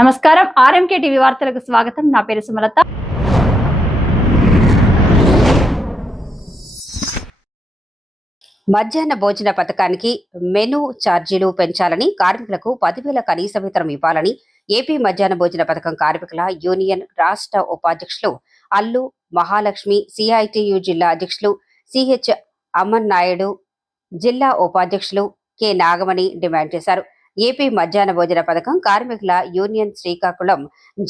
నమస్కారం RMK TV వార్తలకు స్వాగతం. నా పేరు సుమలత. మధ్యాహ్న భోజన పథకానికి మెనూ ఛార్జీలు పెంచాలని, కార్మికులకు 10,000 కనీస వేతనం ఇవ్వాలని ఏపీ మధ్యాహ్న భోజన పథకం కార్మికుల యూనియన్ రాష్ట్ర ఉపాధ్యక్షులు అల్లు మహాలక్ష్మి, సిఐటియు జిల్లా అధ్యక్షులు సిహెచ్ అమన్ నాయుడు, జిల్లా ఉపాధ్యక్షులు కె నాగమణి డిమాండ్ చేశారు. ఏపీ మధ్యాహ్న భోజన పథకం కార్మికుల యూనియన్ శ్రీకాకుళం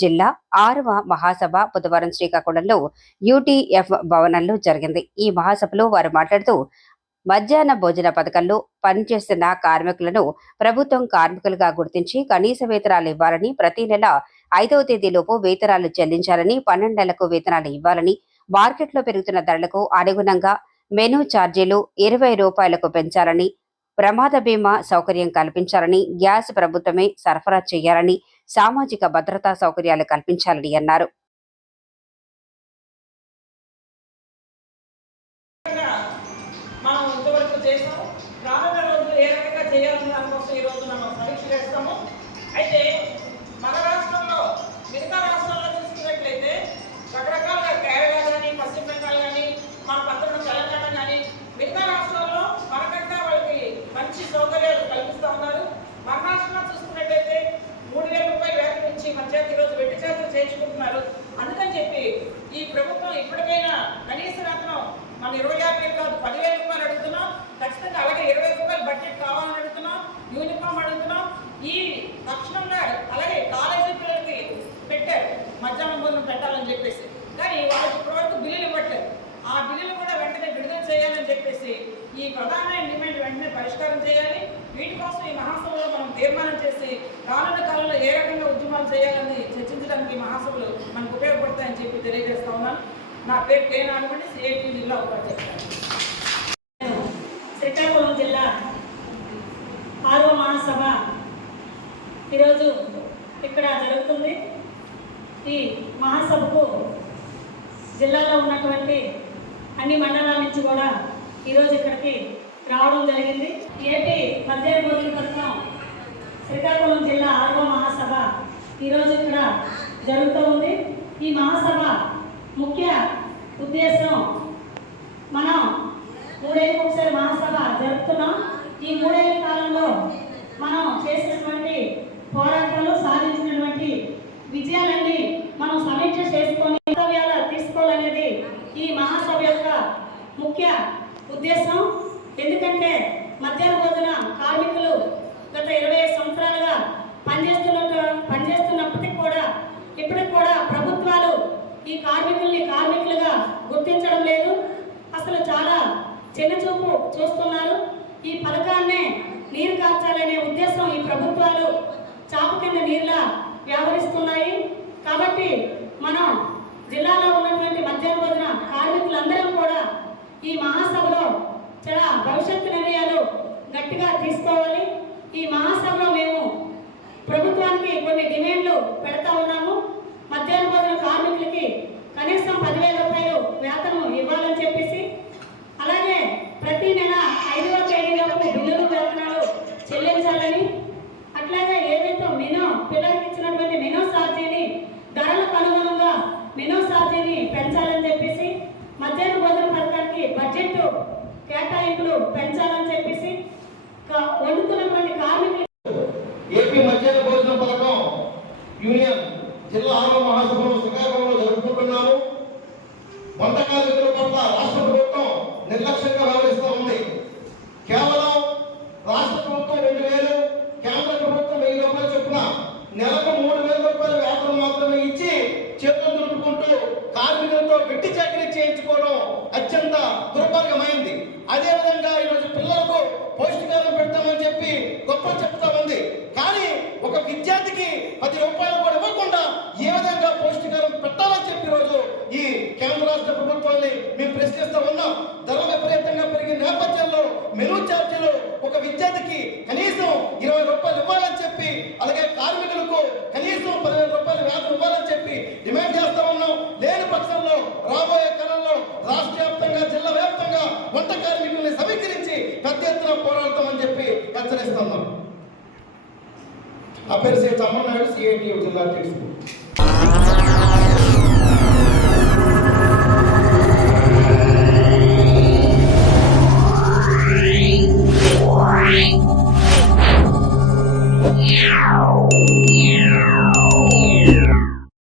జిల్లా 6వ మహాసభ బుధవారం శ్రీకాకుళంలో యూటీఎఫ్ భవనంలో జరిగింది. ఈ మహాసభలో వారు మాట్లాడుతూ మధ్యాహ్న భోజన పథకంలో పనిచేస్తున్న కార్మికులను ప్రభుత్వం కార్మికులుగా గుర్తించి కనీస వేతనాలు ఇవ్వాలని, ప్రతి నెల 5వ తేదీలోపు వేతనాలు చెల్లించాలని, 12 నెలలకు వేతనాలు ఇవ్వాలని, మార్కెట్లో పెరుగుతున్న ధరలకు అనుగుణంగా మెనూ ఛార్జీలు 20 రూపాయలకు పెంచాలని, ప్రమాద బీమా సౌకర్యం కల్పించాలని, గ్యాస్ ప్రభుత్వమే సరఫరా చేయాలని, సామాజిక భద్రతా సౌకర్యాలు కల్పించాలని అన్నారు. సౌకర్యాలు కల్పిస్తూ ఉన్నారు. మన రాష్ట్రంలో చూసుకున్నట్లయితే 3,000 రూపాయలు వేతనం ఇచ్చి మధ్యాహ్నం ఈరోజు వెట్టి చేతులు చేయించుకుంటున్నారు. అందుకని చెప్పి ఈ ప్రభుత్వం ఇప్పటికైనా కనీస వేతనం మనం 25,000 కాదు 10,000 రూపాయలు అడుగుతున్నాం. ఖచ్చితంగా అలాగే 20 రూపాయలు బడ్జెట్ కావాలని అడుగుతున్నాం. యూనిఫామ్ అడుగుతున్నాం. ఈ తక్షణంగా అలాగే కాలేజీ పిల్లలకి పెట్టారు మధ్యాహ్నం భోజనం పెట్టాలని చెప్పేసి, కానీ వాళ్ళకి ఇప్పటివరకు బిల్లులు ఇవ్వట్లేదు. ఆ బిల్లులు కూడా వెంటనే విడుదల చేయాలని చెప్పేసి ఈ ప్రధానమైన డిమాండ్ వెంటనే పరిష్కారం చేయాలి. వీటి కోసం ఈ మహాసభలో మనం తీర్మానం చేసి రానున్న కాలంలో ఏ రకంగా ఉద్యమాలు చేయాలని చర్చించడానికి మహాసభలు మనకు ఉపయోగపడతాయని చెప్పి తెలియజేస్తా ఉన్నాను. నా పేరు కె నాగమణి, సిఐటి జిల్లా ఉపాధ్యక్షుడు. శ్రీకాకుళం జిల్లా 6వ మహాసభ ఈరోజు ఇక్కడ జరుగుతుంది. ఈ మహాసభకు జిల్లాలో ఉన్నటువంటి అన్ని మండలాల నుంచి కూడా ఈరోజు ఇక్కడికి రావడం జరిగింది. ఏపీ మధ్యాహ్న భోజన పథకం శ్రీకాకుళం జిల్లా 6వ మహాసభ ఈరోజు ఇక్కడ జరుగుతూ ఉంది. ఈ మహాసభ ముఖ్య ఉద్దేశం, మనం 3 ఏళ్ళకి ఒకసారి మహాసభ జరుపుతున్నాం. ఈ 3 ఏళ్ళ కాలంలో మనం చేసినటువంటి పోరాటాలు, సాధించినటువంటి విజయాలన్నీ మనం సమీక్ష చేసుకొని కర్తవ్యాలు తీసుకోవాలనేది ఈ మహాసభ యొక్క ముఖ్య ఉద్దేశం. ఎందుకంటే మధ్యాహ్న భోజన కార్మికులు గత 25 సంవత్సరాలుగా పనిచేస్తున్నప్పటికీ కూడా ఇప్పటికి కూడా ప్రభుత్వాలు ఈ కార్మికుల్ని కార్మికులుగా గుర్తించడం లేదు. అసలు చాలా చిన్నచూపు చూస్తున్నారు. ఈ పథకాన్నే నీరు కార్చాలనే ఉద్దేశం ఈ ప్రభుత్వాలు చాపు కింద నీరులా వ్యవహరిస్తున్నాయి. కాబట్టి మనం జిల్లాలో ఉన్నటువంటి మధ్యాహ్న భోజన కార్మికులందరం కూడా ఈ మహాసభలో చాలా భవిష్యత్తు నిర్ణయాలు గట్టిగా తీసుకోవాలి. ఈ మహాసభలో మేము ప్రభుత్వానికి కొన్ని డిమాండ్లు పెడతా ఉన్నాము. మధ్యాహ్న భోజన కార్మికులకి కనీసం 10,000 రూపాయలు వేతనం ఇవ్వాలని చెప్పేసి, అలాగే ప్రతి నెల 5వ తేదీలోపు బిల్లులు వేతనాలు చెల్లించాలని, అట్లాగే ఏదైతే మెనూ పిల్లలకి ఇచ్చినటువంటి మెనూ ఛార్జీని ధరలకు అనుగుణంగా మెనూ ఛార్జీని పెంచాలని చెప్పేసి, మధ్యాహ్న భోజన పథకానికి బడ్జెట్ కేటాయింపులు పెంచాలని చెప్పేసి, వండుతున్నటువంటి కార్మికులు ఏపీ మధ్యాహ్న భోజన పథకం యూనియన్ జిల్లా 6వ మహాసభలో శ్రీకాకుళంలో జరుపుకుంటున్నాము. వంట కార్మికుల పట్ల రాష్ట్ర ప్రభుత్వం నిర్లక్ష్యంగా వ్యవహరిస్తూ ఉంది. కేవలం రాష్ట్ర ప్రభుత్వం 2,000, కేంద్ర ప్రభుత్వం 1,000 రూపాయలు చొప్పున నెలకు 3,000 రూపాయల వేతనం మాత్రమే ఇచ్చి చేతులు దులుపుకుంటూ కార్మికులతో వెట్టి చాకరీ చేయించుకోవడం అత్యంత దుర్మార్గమైంది. అదేవిధంగా ఈరోజు పిల్లలకు పౌష్టికాహారం పెడతామని చెప్పి గొప్ప చెప్తా ఉంది. కానీ ఒక విద్యార్థికి 10 రూపాయలు కూడా ఇవ్వకుండా ఏ విధంగా పౌష్టికాహారం పెట్టాలని చెప్పి రోజు ఈ కేంద్ర రాష్ట్ర ప్రభుత్వాన్ని మేము ప్రశ్నిస్తూ ఉన్నాం. ధరలు విపరీతంగా పెరిగిన నేపథ్యంలో మెనూ ఛార్జీలు ఒక విద్యార్థికి కనీసం 20 రూపాయలు ఇవ్వాలని చెప్పి, అలాగే కార్మికులకు కనీసం 10,000 రూపాయలు వేతనం ఇవ్వాలని చెప్పి డిమాండ్ చేస్తూ ఉన్నాం. లేని పక్షంలో రాబోయే కాలంలో రాష్ట్ర వ్యాప్తంగా, జిల్లా వ్యాప్తంగా వంట కార్మికుల్ని సమీకరించి పెద్ద ఎత్తున పోరాడతామని చెప్పి హెచ్చరిస్తున్నాం. పేరు శ్రీ తమ్మనాయుడు, సిఐటి జిల్లా అధ్యక్షుడు. Yeah.